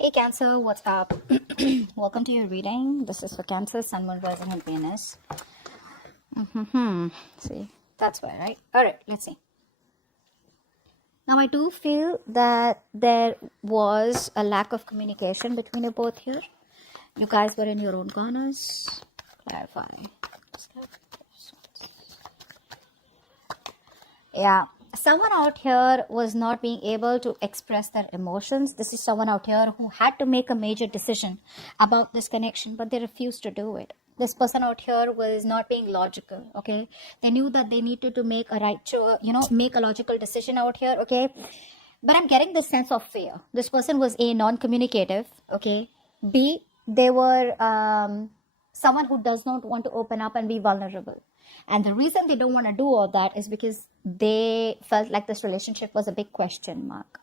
Hey Cancer, what's up? Welcome to your reading. This is for Cancer, Sun, Moon, Rising, and Venus. See, that's why, right? Alright, let's see. Now, I do feel that there was a lack of communication between you both here. You guys were in your own corners. Clarify. Yeah. Someone out here was not being able to express their emotions. This is someone out here who had to make a major decision about this connection, but they refused to do it. This person out here was not being logical, okay? They knew that they needed to make a right choice, make a logical decision out here, okay? But I'm getting this sense of fear. This person was A, non-communicative, okay? B, they were someone who does not want to open up and be vulnerable. And the reason they don't want to do all that is because they felt like this relationship was a big question mark.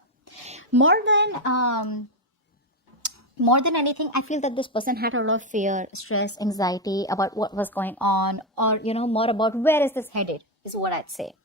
More than anything, I feel that this person had a lot of fear, stress, anxiety about what was going on, or more about where is this headed, is what I'd say.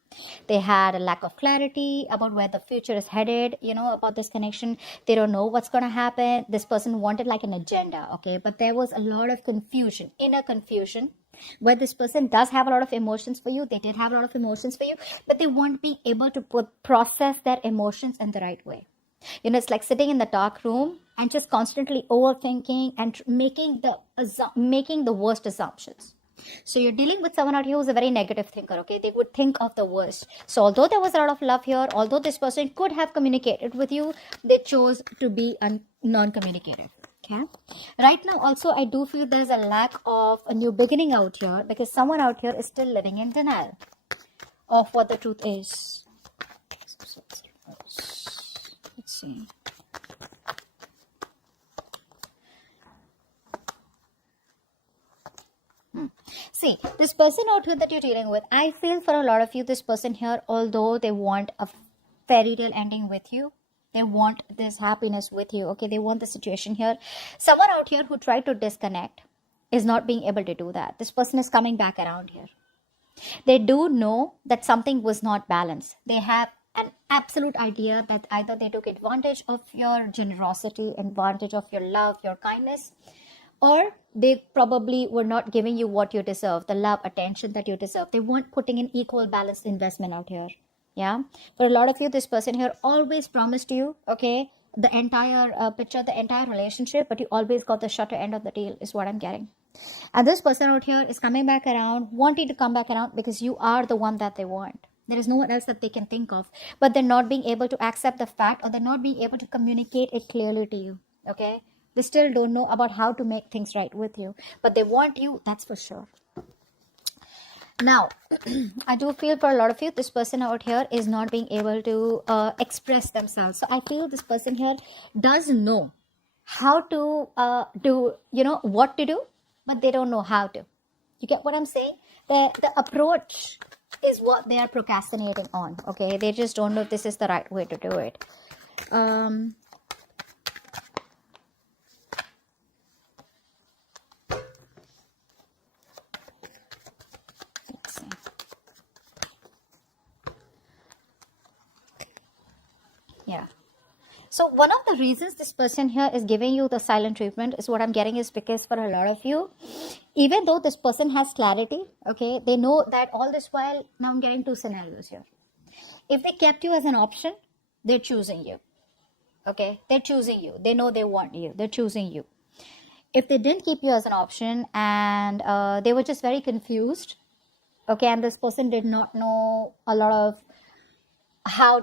They had a lack of clarity about where the future is headed, about this connection. They don't know what's going to happen. This person wanted like an agenda, okay? But there was a lot of confusion, inner confusion, where this person does have a lot of emotions for you. They did have a lot of emotions for you, but they won't be able to process their emotions in the right way. It's like sitting in the dark room and just constantly overthinking and making the worst assumptions. So you're dealing with someone out here who's a very negative thinker, okay? They would think of the worst. So although there was a lot of love here, although this person could have communicated with you, they chose to be non-communicative, okay? Right now, also, I do feel there's a lack of a new beginning out here because someone out here is still living in denial of what the truth is. Let's see. See, this person out here that you're dealing with, I feel for a lot of you, this person here, although they want a fairy tale ending with you, they want this happiness with you, okay? They want the situation here. Someone out here who tried to disconnect is not being able to do that. This person is coming back around here. They do know that something was not balanced. They have an absolute idea that either they took advantage of your generosity, advantage of your love, your kindness, or they probably were not giving you what you deserve, the love, attention that you deserve. They weren't putting in equal balanced investment out here. Yeah. For a lot of you, this person here always promised you, okay, the entire picture, the entire relationship, but you always got the shorter end of the deal is what I'm getting. And this person out here is coming back around, wanting to come back around because you are the one that they want. There is no one else that they can think of, but they're not being able to accept the fact, or they're not being able to communicate it clearly to you, okay? They still don't know about how to make things right with you, but they want you, that's for sure. Now, I do feel for a lot of you, this person out here is not being able to express themselves. So I feel this person here does know how to do, what to do, but they don't know how to. You get what I'm saying? The approach is what they are procrastinating on, okay? They just don't know if this is the right way to do it. Yeah. So one of the reasons this person here is giving you the silent treatment is what I'm getting is because for a lot of you, even though this person has clarity, okay, they know that all this while, now I'm getting two scenarios here. If they kept you as an option, they're choosing you. Okay, they're choosing you. They know they want you. They're choosing you. If they didn't keep you as an option and they were just very confused, okay, and this person did not know a lot of how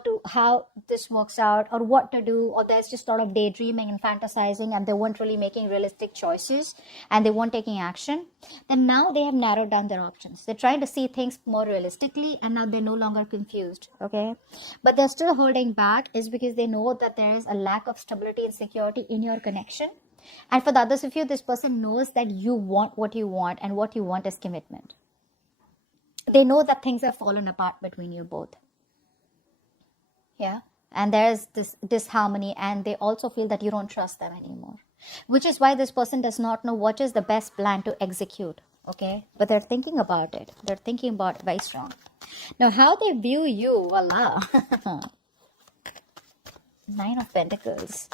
this works out or what to do, or there's just a lot of daydreaming and fantasizing and they weren't really making realistic choices and they weren't taking action, then now they have narrowed down their options. They're trying to see things more realistically and now they're no longer confused, okay? But they're still holding back is because they know that there is a lack of stability and security in your connection. And for the others of you, this person knows that you want what you want, and what you want is commitment. They know that things have fallen apart between you both. Yeah, and there's this disharmony, and they also feel that you don't trust them anymore, which is why this person does not know what is the best plan to execute, okay? But they're thinking about it. They're thinking about it very strong. Now, how they view you, voila. Nine of Pentacles.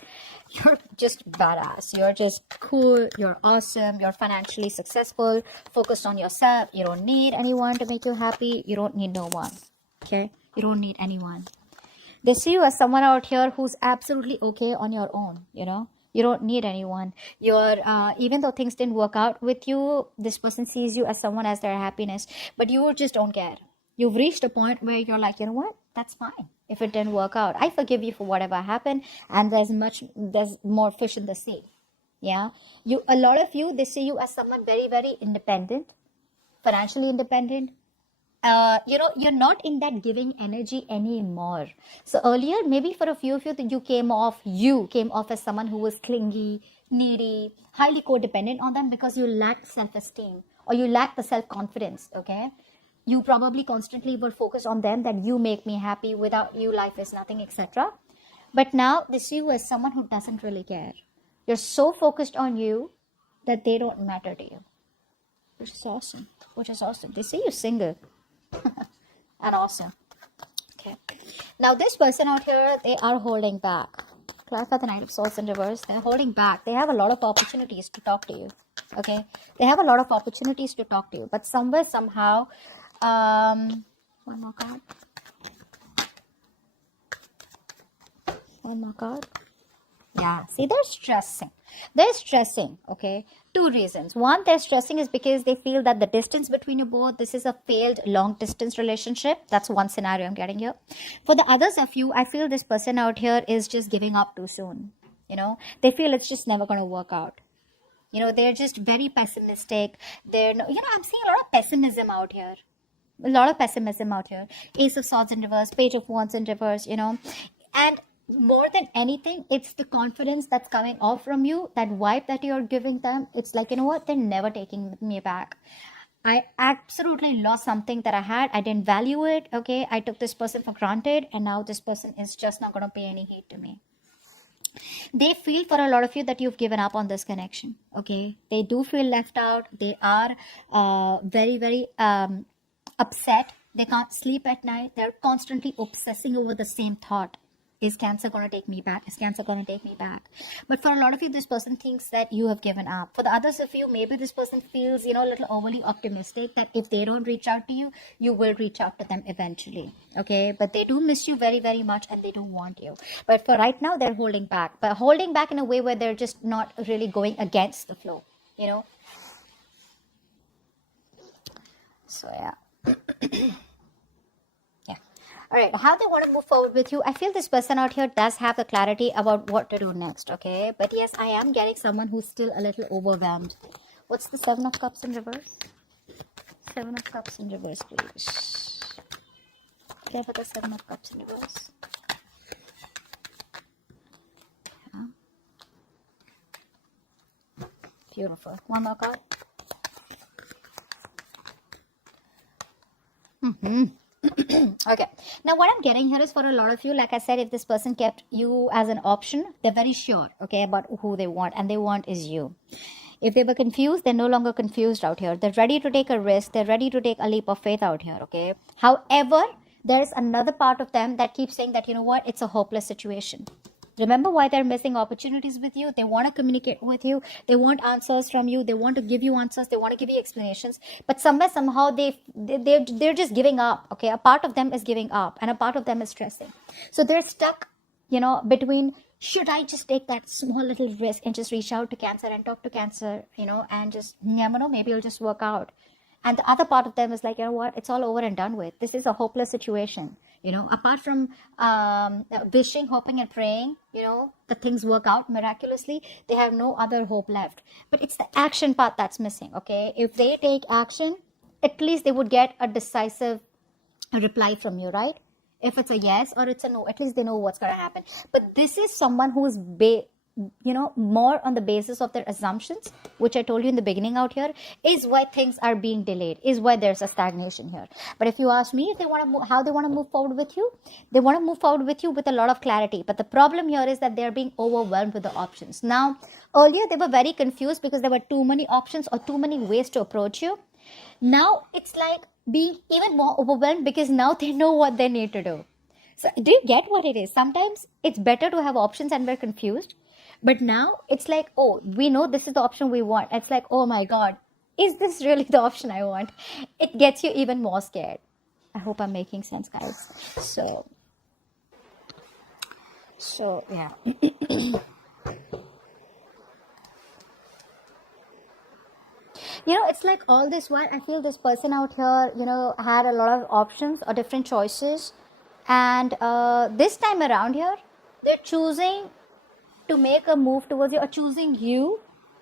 You're just badass. You're just cool. You're awesome. You're financially successful. Focused on yourself. You don't need anyone to make you happy. You don't need no one. Okay? You don't need anyone. They see you as someone out here who's absolutely okay on your own, you know? You don't need anyone. You're, even though things didn't work out with you, this person sees you as someone as their happiness, but you just don't care. You've reached a point where you're like, you know what? That's fine. If it didn't work out, I forgive you for whatever happened, and there's more fish in the sea. Yeah. A lot of you, they see you as someone very, very independent, financially independent. You're not in that giving energy anymore. So earlier, maybe for a few of you, you came off as someone who was clingy, needy, highly codependent on them because you lacked self-esteem or you lacked the self-confidence. Okay. You probably constantly were focused on them, that you make me happy, without you life is nothing, etc. But now they see you as someone who doesn't really care. You're so focused on you that they don't matter to you, which is awesome. They see you single and awesome. Okay, now this person out here, they are holding back. Clarify the Knight of Swords in reverse. They're holding back. They have a lot of opportunities to talk to you. Okay, they have a lot of opportunities to talk to you, but somewhere, somehow, one more card. Yeah, see, they're stressing. Okay, two reasons. One, they're stressing is because they feel that the distance between you both, this is a failed long distance relationship. That's one scenario I'm getting here. For the others of you, I feel this person out here is just giving up too soon. They feel it's just never going to work out. They're just very pessimistic. I'm seeing a lot of pessimism out here. Ace of Swords in reverse, Page of Wands in reverse, and more than anything, it's the confidence that's coming off from you, that vibe that you're giving them. It's like, you know what, they're never taking me back. I absolutely lost something that I had. I didn't value it. Okay, I took this person for granted, and now this person is just not going to pay any heed to me. They feel, for a lot of you, that you've given up on this connection. Okay, they do feel left out. They are very, very upset. They can't sleep at night. They're constantly obsessing over the same thought. Is Cancer going to take me back? Is Cancer going to take me back? But for a lot of you, this person thinks that you have given up. For the others of you, maybe this person feels, a little overly optimistic that if they don't reach out to you, you will reach out to them eventually. Okay, but they do miss you very, very much, and they do want you. But for right now, they're holding back. But holding back in a way where they're just not really going against the flow, So, yeah. All right, how they want to move forward with you. I feel this person out here does have the clarity about what to do next, okay? But yes, I am getting someone who's still a little overwhelmed. What's the Seven of Cups in reverse? Seven of Cups in reverse, please. Okay, for the Seven of Cups in reverse. Yeah. Beautiful. One more card. Okay, now what I'm getting here is, for a lot of you, like I said, if this person kept you as an option, they're very sure, okay, about who they want, and they want is you. If they were confused, they're no longer confused out here. They're ready to take a risk. They're ready to take a leap of faith out here, okay? However, there's another part of them that keeps saying that, you know what, it's a hopeless situation. Remember why they're missing opportunities with you. They want to communicate with you. They want answers from you. They want to give you answers. They want to give you explanations. But somehow they're just giving up. Okay, a part of them is giving up, and a part of them is stressing. So they're stuck, between, should I just take that small little risk and just reach out to Cancer and talk to Cancer, and just, maybe it'll just work out. And the other part of them is like, you know what, it's all over and done with. This is a hopeless situation. Apart from wishing, hoping, and praying, that things work out miraculously, they have no other hope left. But it's the action part that's missing, okay? If they take action, at least they would get a decisive reply from you, right? If it's a yes or it's a no, at least they know what's going to happen. But this is someone who is more on the basis of their assumptions, which I told you in the beginning out here, is why things are being delayed, is why there's a stagnation here. But if you ask me if they want to how they want to move forward with you, they want to move forward with you with a lot of clarity. But the problem here is that they're being overwhelmed with the options. Now, earlier they were very confused because there were too many options or too many ways to approach you. Now it's like being even more overwhelmed because now they know what they need to do. So do you get what it is? Sometimes it's better to have options and we're confused. But now it's like, oh, we know this is the option we want. It's like, oh my God, is this really the option I want? It gets you even more scared. I hope I'm making sense, guys. So yeah. It's like all this while I feel this person out here, had a lot of options or different choices. And this time around here, they're choosing to make a move towards you or choosing you,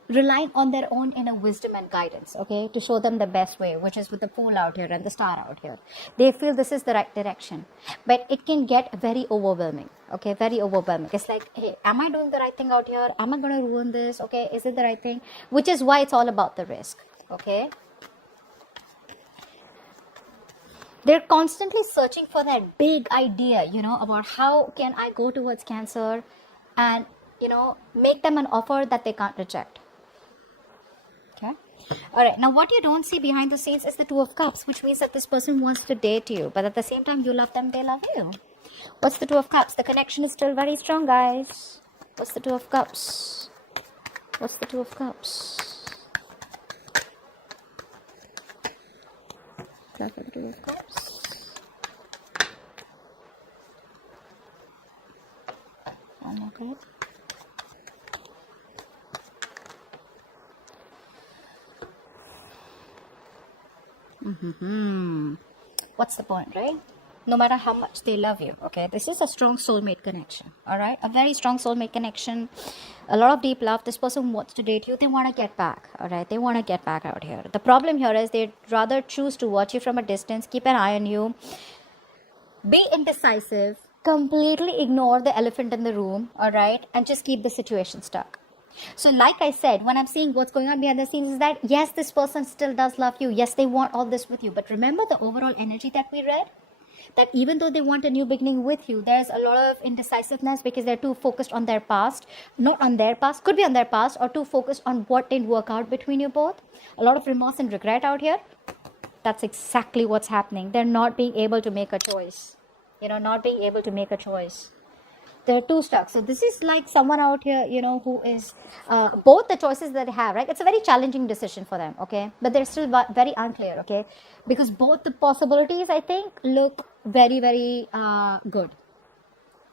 relying on their own inner wisdom and guidance, okay, to show them the best way, which is with the Fool out here and the Star out here. They feel this is the right direction, but it can get very overwhelming, okay, very overwhelming. It's like, hey, am I doing the right thing out here? Am I going to ruin this? Okay, is it the right thing? Which is why it's all about the risk, okay. They're constantly searching for that big idea, about how can I go towards Cancer and, make them an offer that they can't reject. Okay. All right. Now, what you don't see behind the scenes is the Two of Cups, which means that this person wants to date you, but at the same time, you love them, they love you. What's the Two of Cups? The connection is still very strong, guys. What's the Two of Cups? What's the Two of Cups? Clap for the Two of Cups. One more card. What's the point, right? No matter how much they love you, okay? This is a strong soulmate connection, all right? A very strong soulmate connection, a lot of deep love. This person wants to date you. They want to get back, all right? They want to get back out here. The problem here is they'd rather choose to watch you from a distance, keep an eye on you, be indecisive, completely ignore the elephant in the room, all right? And just keep the situation stuck. So like I said, when I'm seeing what's going on behind the scenes is that, yes, this person still does love you. Yes, they want all this with you. But remember the overall energy that we read? That even though they want a new beginning with you, there's a lot of indecisiveness because they're too focused on their past. Not on their past, could be on their past, or too focused on what didn't work out between you both. A lot of remorse and regret out here. That's exactly what's happening. They're not being able to make a choice. Not being able to make a choice. They're too stuck. So this is like someone out here, who is both the choices that they have, right? It's a very challenging decision for them, okay? But they're still very unclear, okay? Because both the possibilities, I think, look very, very good.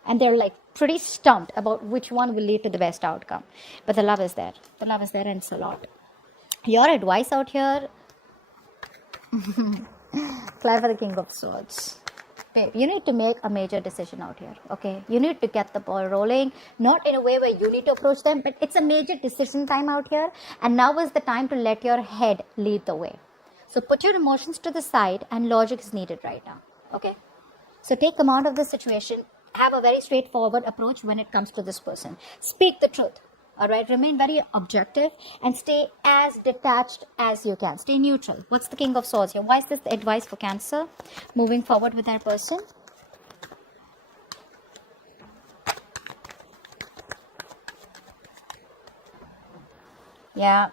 And they're like pretty stumped about which one will lead to the best outcome. But the love is there. The love is there, and it's a lot. Your advice out here, fly for the King of Swords. Babe, you need to make a major decision out here, okay? You need to get the ball rolling, not in a way where you need to approach them, but it's a major decision time out here, and now is the time to let your head lead the way. So put your emotions to the side, and logic is needed right now, okay? So take command of the situation, have a very straightforward approach when it comes to this person. Speak the truth. All right, remain very objective and stay as detached as you can. Stay neutral. What's the King of Swords here? Why is this the advice for Cancer moving forward with that person? Yeah,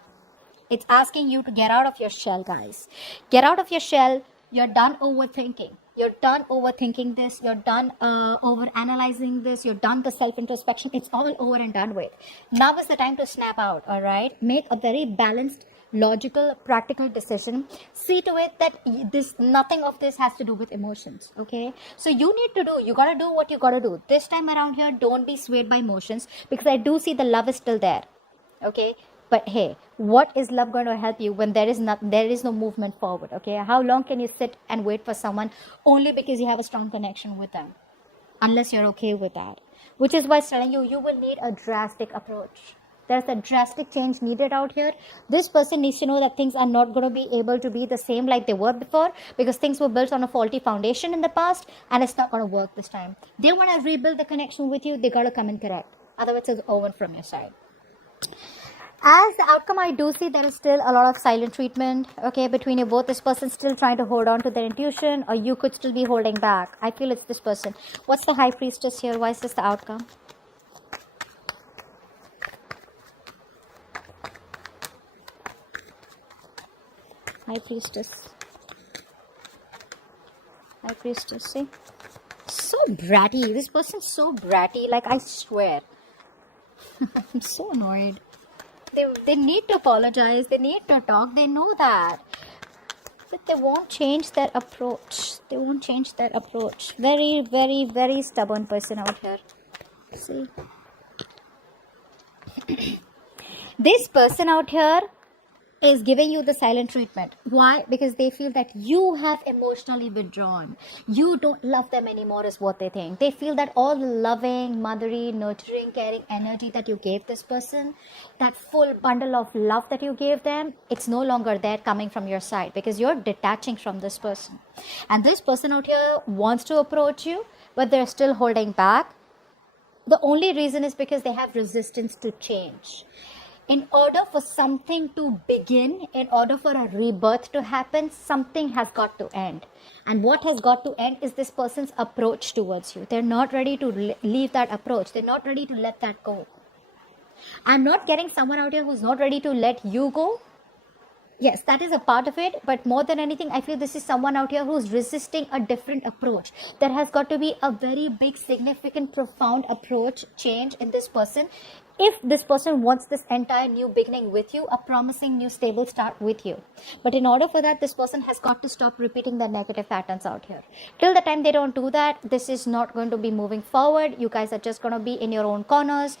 it's asking you to get out of your shell, guys. Get out of your shell. You're done overthinking. You're done overthinking this. You're done over analyzing this. You're done the self-introspection. It's all over and done with. Now is the time to snap out, all right? Make a very balanced, logical, practical decision. See to it that nothing of this has to do with emotions, okay? So you got to do what you got to do. This time around here, don't be swayed by emotions, because I do see the love is still there, okay? But hey, what is love going to help you when there is no movement forward, okay? How long can you sit and wait for someone only because you have a strong connection with them? Unless you're okay with that. Which is why I'm telling you, you will need a drastic approach. There's a drastic change needed out here. This person needs to know that things are not going to be able to be the same like they were before, because things were built on a faulty foundation in the past, and it's not going to work this time. They want to rebuild the connection with you. They got to come and correct. Otherwise, it's over from your side. As the outcome, I do see there is still a lot of silent treatment, okay, between you both. This person still trying to hold on to their intuition, or you could still be holding back. I feel it's this person. What's the High Priestess here? Why is this the outcome? High Priestess. High Priestess, see? So bratty. This person's so bratty. Like, I swear. I'm so annoyed. They need to apologize. They need to talk. They know that. But they won't change their approach. They won't change their approach. Very, very, very stubborn person out here. See? This person out here is giving you the silent treatment. Why? Because they feel that you have emotionally withdrawn. You don't love them anymore is what they think. They feel that all the loving, mothery, nurturing, caring energy that you gave this person, that full bundle of love that you gave them, it's no longer there coming from your side because you're detaching from this person. And this person out here wants to approach you, but they're still holding back. The only reason is because they have resistance to change. In order for something to begin, in order for a rebirth to happen, something has got to end. And what has got to end is this person's approach towards you. They're not ready to leave that approach. They're not ready to let that go. I'm not getting someone out here who's not ready to let you go. Yes, that is a part of it, but more than anything, I feel this is someone out here who's resisting a different approach. There has got to be a very big, significant, profound approach change in this person. If this person wants this entire new beginning with you, a promising new stable start with you. But in order for that, this person has got to stop repeating the negative patterns out here. Till the time they don't do that, this is not going to be moving forward. You guys are just going to be in your own corners.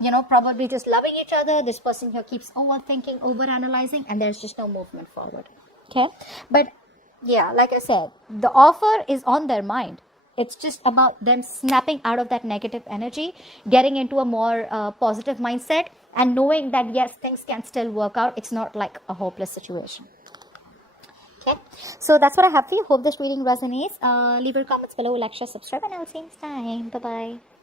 You know, probably just loving each other. This person here keeps overthinking, overanalyzing, and there's just no movement forward. Okay? But yeah, like I said, the offer is on their mind. It's just about them snapping out of that negative energy, getting into a more positive mindset, and knowing that yes, things can still work out. It's not like a hopeless situation. Okay, so that's what I have for you. Hope this reading resonates. Leave your comments below, like, share, subscribe, and I'll see you next time. Bye bye.